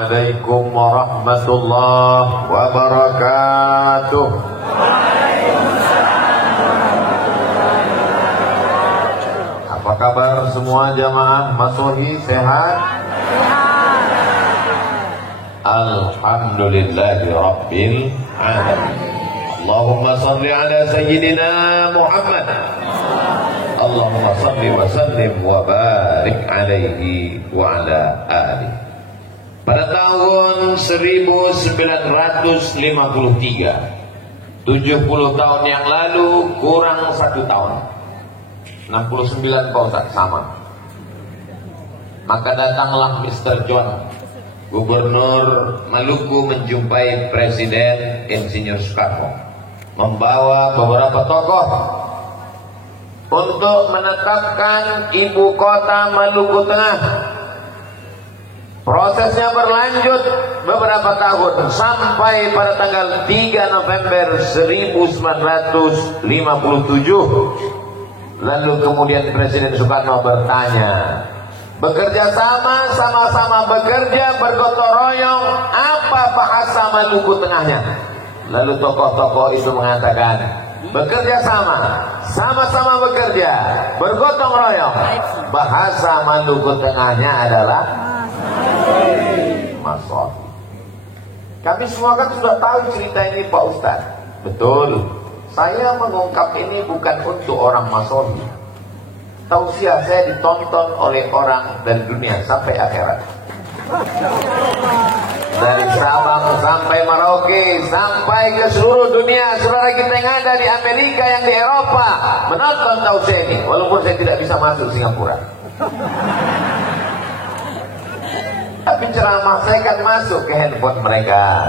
Assalamualaikum warahmatullahi wabarakatuh. Apa kabar semua jamaah Masohi, sehat? Alhamdulillahi rabbil alamin. Allahumma salli ala sayyidina Muhammad. Allahumma salli wa sallim wa barik alaihi wa ala alihi. Pada tahun 1953, 70 tahun yang lalu kurang 1 tahun, 69 Pak Ustaz, sama. Maka datanglah Mr. John, Gubernur Maluku, menjumpai Presiden Insinyur Soekarno, membawa beberapa tokoh untuk menetapkan ibu kota Maluku Tengah. Prosesnya berlanjut beberapa tahun sampai pada tanggal 3 November 1957. Lalu kemudian Presiden Soekarno bertanya, bekerja sama-sama bekerja, bergotong royong, apa bahasa Maluku Tengahnya? Lalu tokoh-tokoh itu mengatakan, bekerja sama-sama bekerja, bergotong royong, bahasa Maluku Tengahnya adalah Masohi. Kami semua kan sudah tahu cerita ini Pak Ustaz. Betul. Saya mengungkap ini bukan untuk orang Masohi. Tausiah saya ditonton oleh orang dari dunia sampai akhirat. Dari Sabang sampai Merauke, sampai ke seluruh dunia. Saudara kita yang ada di Amerika, yang di Eropa menonton tausiah ini, walaupun saya tidak bisa masuk Singapura. Tapi ceramah saya kan masuk ke handphone mereka.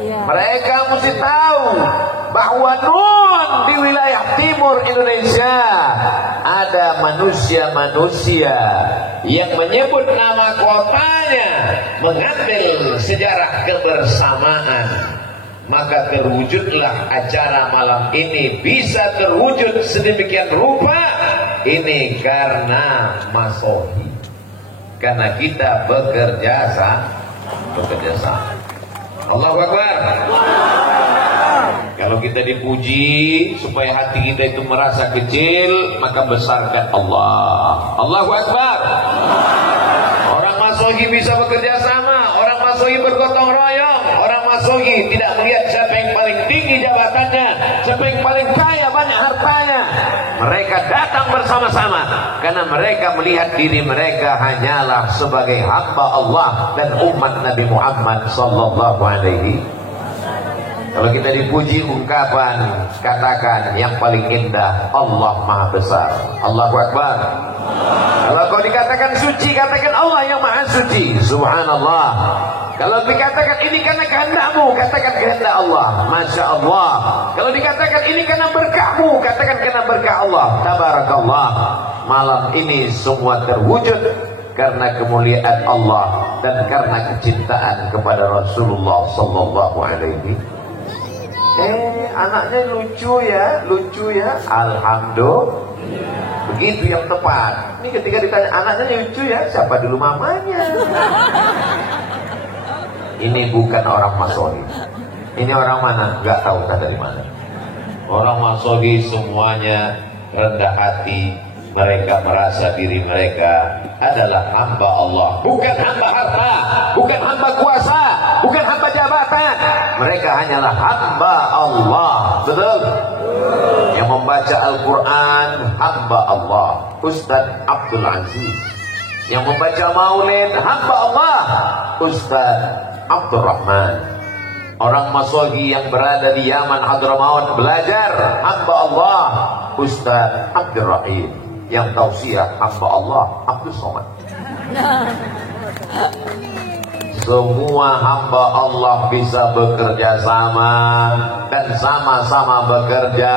Mereka mesti tahu bahwa nun di wilayah timur Indonesia ada manusia-manusia yang menyebut nama kotanya, mengambil sejarah kebersamaan. Maka terwujudlah acara malam ini, bisa terwujud sedemikian rupa. Ini karena Masohi, karena kita bekerja sama. Allahu Akbar. Kalau kita dipuji supaya hati kita itu merasa kecil, maka besarkan Allah. Allahu Akbar. Orang Masohi bisa bekerja sama, orang Masohi bergotong royong, orang Masohi tidak melihat siapa yang paling tinggi jabatannya, siapa yang paling kaya banyak hartanya. Mereka datang bersama-sama karena mereka melihat diri mereka hanyalah sebagai hamba Allah dan umat Nabi Muhammad sallallahu alaihi. Kalau kita dipuji ungkapan, katakan yang paling indah, Allah Maha Besar. Allahu Akbar. Kalau kau dikatakan suci, katakan Allah yang Maha Suci. Subhanallah. Kalau dikatakan ini karena kehendakmu, katakan kehendak Allah. Masya Allah. Kalau dikatakan ini karena berkahmu, katakan karena berkah Allah. Tabarakallah. Malam ini semua terwujud karena kemuliaan Allah dan karena kecintaan kepada Rasulullah sallallahu alaihi. Anaknya lucu ya. Alhamdulillah. Begitu yang tepat. Ini ketika ditanya anaknya lucu ya, siapa dulu mamanya? Ini bukan orang Masohi. Ini orang mana? Gak tahu dari mana. Orang Masohi semuanya rendah hati. Mereka merasa diri mereka adalah hamba Allah, bukan hamba harta, bukan hamba kuasa, bukan hamba jabatan. Mereka hanyalah hamba Allah. Betul? Yang membaca Al-Quran hamba Allah, Ustaz Abdul Aziz. Yang membaca Maulid hamba Allah, Ustaz Abdul Rahman. Orang Masohi yang berada di Yaman Hadramaut belajar hamba Allah, Ustaz Abdul Rahim. Yang tausiah hamba Allah Abdul Somad. Semua hamba Allah bisa bekerja sama dan sama-sama bekerja,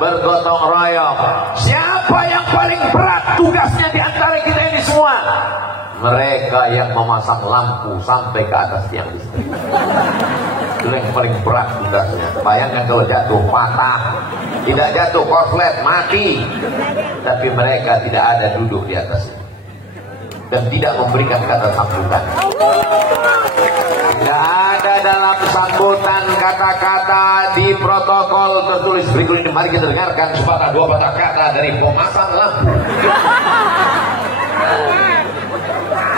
bergotong royong. Siapa yang paling berat tugasnya di antara kita ini semua? Mereka yang memasang lampu sampai ke atas tiang listrik. Itu yang paling berat tugasnya. Bayangkan kalau jatuh patah, tidak jatuh korslet mati, tapi mereka tidak ada duduk di atasnya dan tidak memberikan kata sambutan. menulis berikut ini. Mari kita dengarkan sepatah dua patah kata dari pemasang lampu.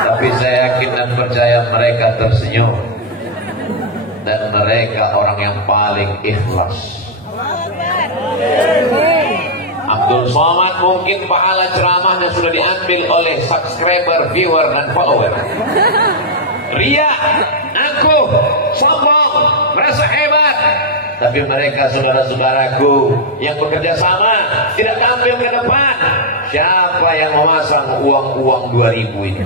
Tapi saya yakin dan percaya mereka tersenyum, dan mereka orang yang paling ikhlas. Abdul Somad mungkin pahala ceramahnya sudah diambil oleh subscriber, viewer, dan follower. Ria, angkuh, sombong, merasa hebat. Tapi mereka saudara-saudaraku yang bekerja sama tidak tampil ke depan. Siapa yang memasang uang-uang 2000 ini?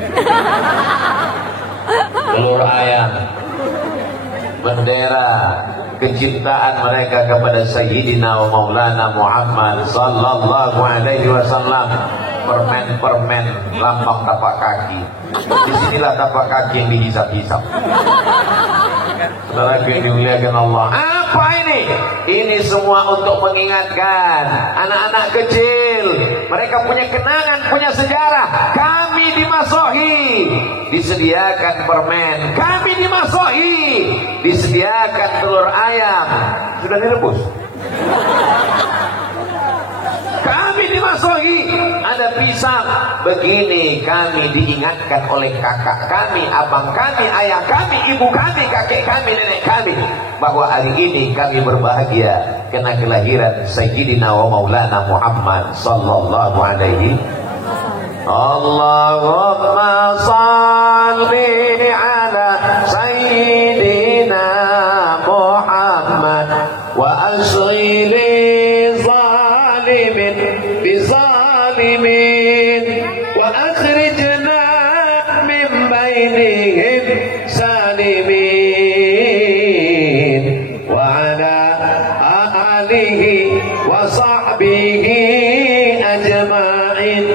Telur ayam, bendera kecintaan mereka kepada Sayyidina wa Maulana Muhammad sallallahu alaihi wasallam. Permen-permen lambang tapak kaki. Disinilah tapak kaki yang dihisap-hisap. Saudara yang dimuliakan Allah, apa ini? Ini semua untuk mengingatkan anak-anak kecil. Mereka punya kenangan, punya sejarah. Kami dimasohi, disediakan permen. Kami dimasohi, disediakan telur ayam. Sudah direbus. Kami dimasohi, ada pisang. Begini kami diingatkan oleh kakak kami, abang kami, ayah kami, ibu kami, kakek kami, nenek kami, bahwa hari ini kami berbahagia karena kelahiran Sayyidina wa Maulana Muhammad sallallahu alaihi. Allahumma salli ala Sayyidina Muhammad wa asghili بظالمين وأخرجنا من بينهم سالمين وعلى آله وصحبه أجمعين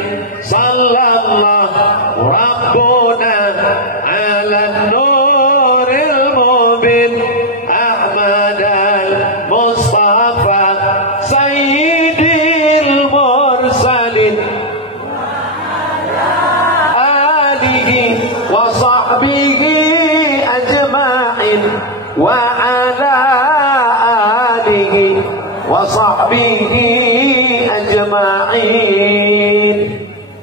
صلى الله ربنا على النور المبين أحمد المصطفى سيد المرسلين آله وصحبه أجمعين وعلى آله وصحبه أجمعين.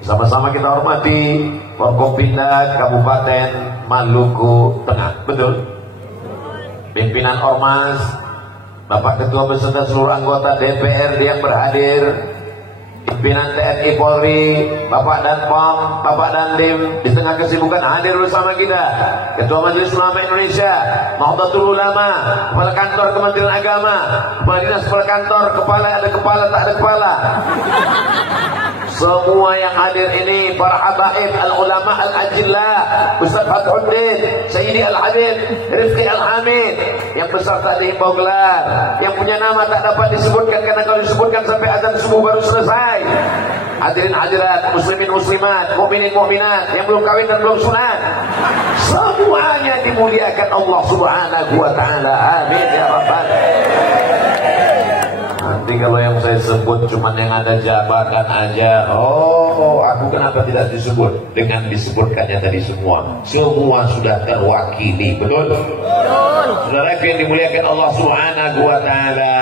Sama-sama kita hormati Forkopimda Kabupaten Maluku Tengah. Betul? Pimpinan Ormas, Bapak Ketua beserta seluruh anggota DPRD yang berhadir, pimpinan TNI Polri, Bapak Danpom, Bapak Dandim, di tengah kesibukan hadir bersama kita. Ketua Majelis Ulama Indonesia, Nahdlatul Ulama, Kepala Kantor Kementerian Agama, Kepala Dinas Kepala Kantor, Kepala ada kepala tak ada kepala. Semua yang hadir ini, para habaib, al-ulama al-ajillah, Ustaz Fathuddin, Sayyidi al-Hadid, Rifqi al-Hamid, yang besar tak dihimbau gelar, yang punya nama tak dapat disebutkan karena kalau disebutkan sampai azan subuh baru selesai. Hadirin hadirat, muslimin muslimat, mukminin mukminat, yang belum kawin dan belum sunat, semuanya dimuliakan Allah Subhanahu wa taala. Amin ya rabbal. Nanti kalau yang saya sebut cuma yang ada jabatan aja, oh aku kenapa tidak disebut? Dengan disebutkannya tadi semua sudah terwakili, betul? Betul. Saudara yang dimuliakan Allah Subhanahu wa taala,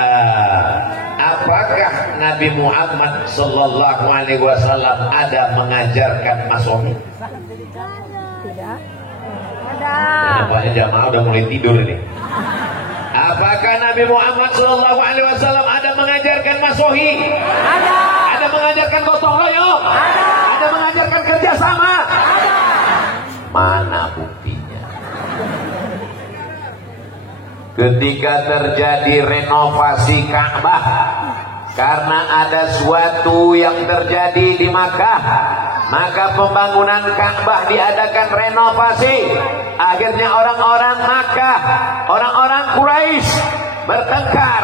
apakah Nabi Muhammad sallallahu alaihi wasallam ada mengajarkan masohi? Tidak. Ada. Nampaknya jamaah udah mulai tidur ini. Apakah Nabi Muhammad sallallahu alaihi wasallam ada mengajarkan masohi? Ada. Ada mengajarkan gotong royong? Ada. Ada mengajarkan kerjasama? Ada. Mana buktinya? Ketika terjadi renovasi Ka'bah, karena ada suatu yang terjadi di Makkah, maka pembangunan Ka'bah diadakan renovasi. Akhirnya orang-orang Makkah, orang-orang Quraisy bertengkar,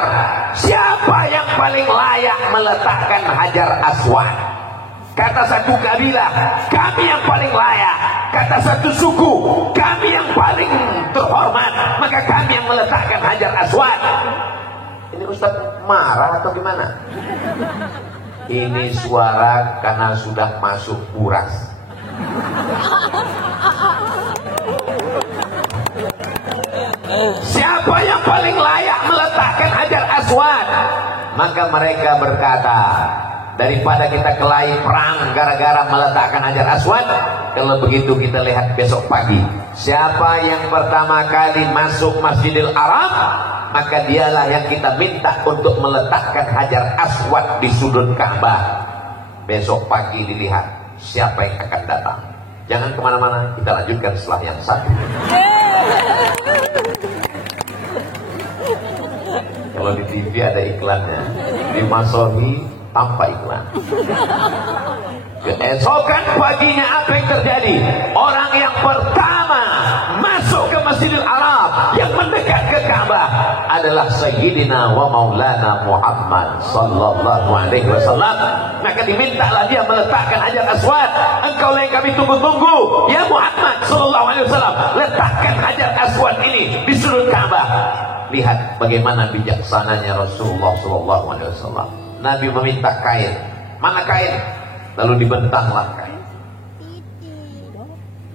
siapa yang paling layak meletakkan Hajar Aswad. Kata satu kabilah, kami yang paling layak. Kata satu suku, kami yang paling terhormat, maka kami yang meletakkan Hajar Aswad. Ini Ustaz marah atau gimana? Ini suara karena sudah masuk uras. Siapa yang paling layak meletakkan Hajar Aswad? Maka mereka berkata, daripada kita kelahi perang gara-gara meletakkan Hajar Aswad, kalau begitu kita lihat besok pagi, siapa yang pertama kali masuk Masjidil Haram, maka dialah yang kita minta untuk meletakkan Hajar Aswad di sudut Ka'bah. Besok pagi dilihat siapa yang akan datang. Jangan kemana-mana, kita lanjutkan setelah yang satu. Kalau di TV ada iklannya, di Masohi tanpa iklan. Keesokan paginya apa yang terjadi? Orang yang pertama masuk ke Masjidil Haram, yang mendekat ke Ka'bah, adalah Sayyidina wa Maulana Muhammad sallallahu alaihi wasallam. Maka dimintalah dia meletakkan Hajar Aswad. Engkau yang kami tunggu-tunggu, ya Muhammad sallallahu alaihi wasallam, letakkan Hajar Aswad ini di sudut Ka'bah. Lihat bagaimana bijaksananya Rasulullah sallallahu alaihi wasallam. Nabi meminta kain. Mana kain? Lalu dibentanglah kain.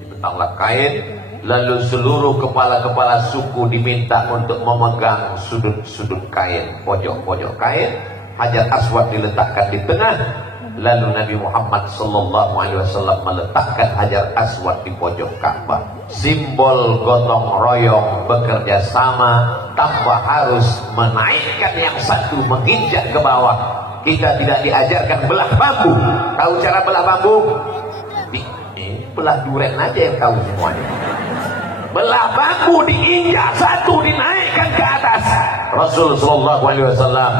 Dibentanglah kain. Lalu seluruh kepala-kepala suku diminta untuk memegang sudut-sudut kain, pojok-pojok kain. Hajar Aswad diletakkan di tengah. Lalu Nabi Muhammad sallallahu alaihi wasallam meletakkan Hajar Aswad di pojok Ka'bah. Simbol gotong royong, bekerja sama, tanpa harus menaikkan yang satu menginjak ke bawah. Kita tidak diajarkan belah bambu. Tahu cara belah bambu? Belah duren aja yang tahu semuanya. Belah bambu diinjak satu, dinaikkan ke atas. Rasul sallallahu alaihi wasallam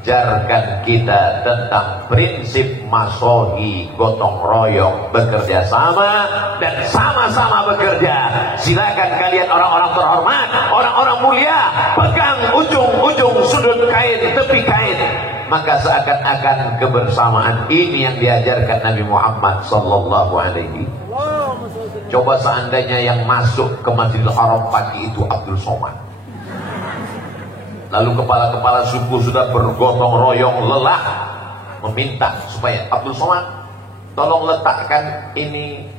ajarkan kita tentang prinsip masohi, gotong royong, bekerja sama dan sama-sama bekerja. Silakan kalian orang-orang terhormat, orang-orang mulia, pegang ujung-ujung sudut kain, tepi kain. Maka seakan-akan kebersamaan ini yang diajarkan Nabi Muhammad sallallahu alaihi wasallam. Coba seandainya yang masuk ke Masjidil Haram pagi itu Abdul Somad. Lalu kepala-kepala suku sudah bergotong royong lelah meminta supaya Abdul Somad tolong letakkan ini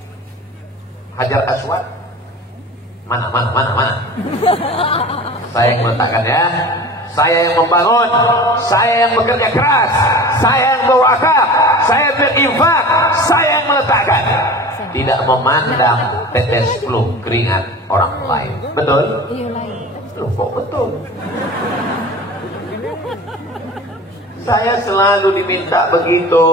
Hajar Aswad. Mana? Saya yang meletakkan ya. Saya yang membangun, saya yang bekerja keras, saya yang berwakaf, saya berinfak, saya yang meletakkan. Tidak memandang tetes fluh keringat orang lain. Betul? Loh, kok betul? Saya selalu diminta begitu.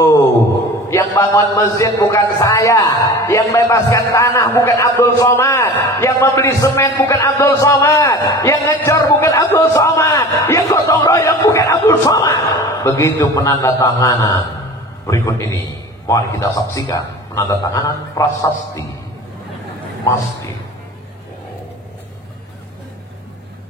Yang bangun masjid bukan saya, yang bebaskan tanah bukan Abdul Somad, yang membeli semen bukan Abdul Somad, yang ngecor bukan Abdul Somad, yang gotong royong bukan Abdul Somad. Begitu penandatanganan berikut ini. Mari kita saksikan penandatanganan prasasti masjid.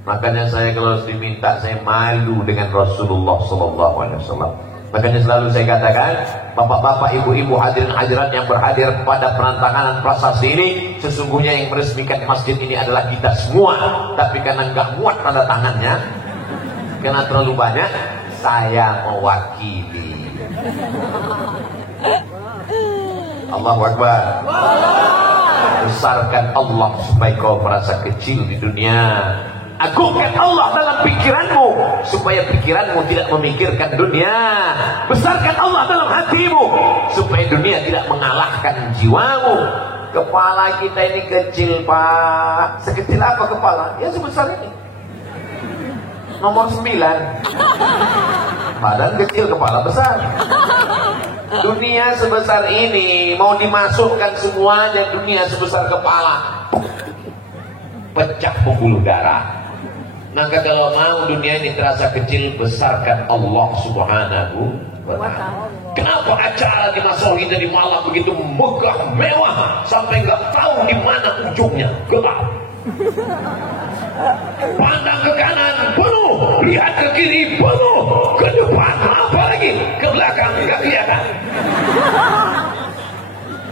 Makanya saya kalau diminta, saya malu dengan Rasulullah sallallahu alaihi wasallam. Makanya selalu saya katakan, bapak-bapak, ibu-ibu, hadirin hadirat yang berhadir pada penandatanganan prasasti ini, sesungguhnya yang meresmikan masjid ini adalah kita semua. Tapi karena nggak muat tanda tangannya, karena terlalu banyak, saya mewakili. Allahu Akbar. Besarkan Allah supaya kau merasa kecil di dunia. Agungkan Allah dalam pikiranmu supaya pikiranmu tidak memikirkan dunia. Besarkan Allah dalam hatimu supaya dunia tidak mengalahkan jiwamu. Kepala kita ini kecil, Pak. Sekecil apa kepala? Ya sebesar ini. Nomor 9. Badan kecil, kepala besar. Dunia sebesar ini mau dimasukkan semuanya, dunia sebesar kepala, pecah pembuluh darah. Maka kalau mau dunia ini terasa kecil, besarkan Allah subhanahu wa ta'ala. Kenapa acara di Masohi dari malam begitu megah, mewah, sampai nggak tahu di mana ujungnya? Gelap. Pandang ke kanan penuh, lihat ke kiri penuh, ke depan apa lagi, ke belakang nggak kelihatan.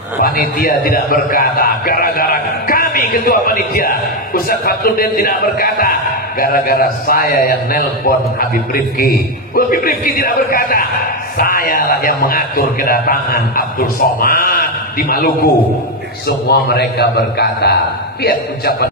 Panitia tidak berkata, gara-gara kami ketua panitia. Ustaz Fatudin tidak berkata, gara-gara saya yang nelpon Habib Rifki. Habib Rifki tidak berkata, sayalah yang mengatur kedatangan Abdul Somad di Maluku. Semua mereka berkata, biar ucapan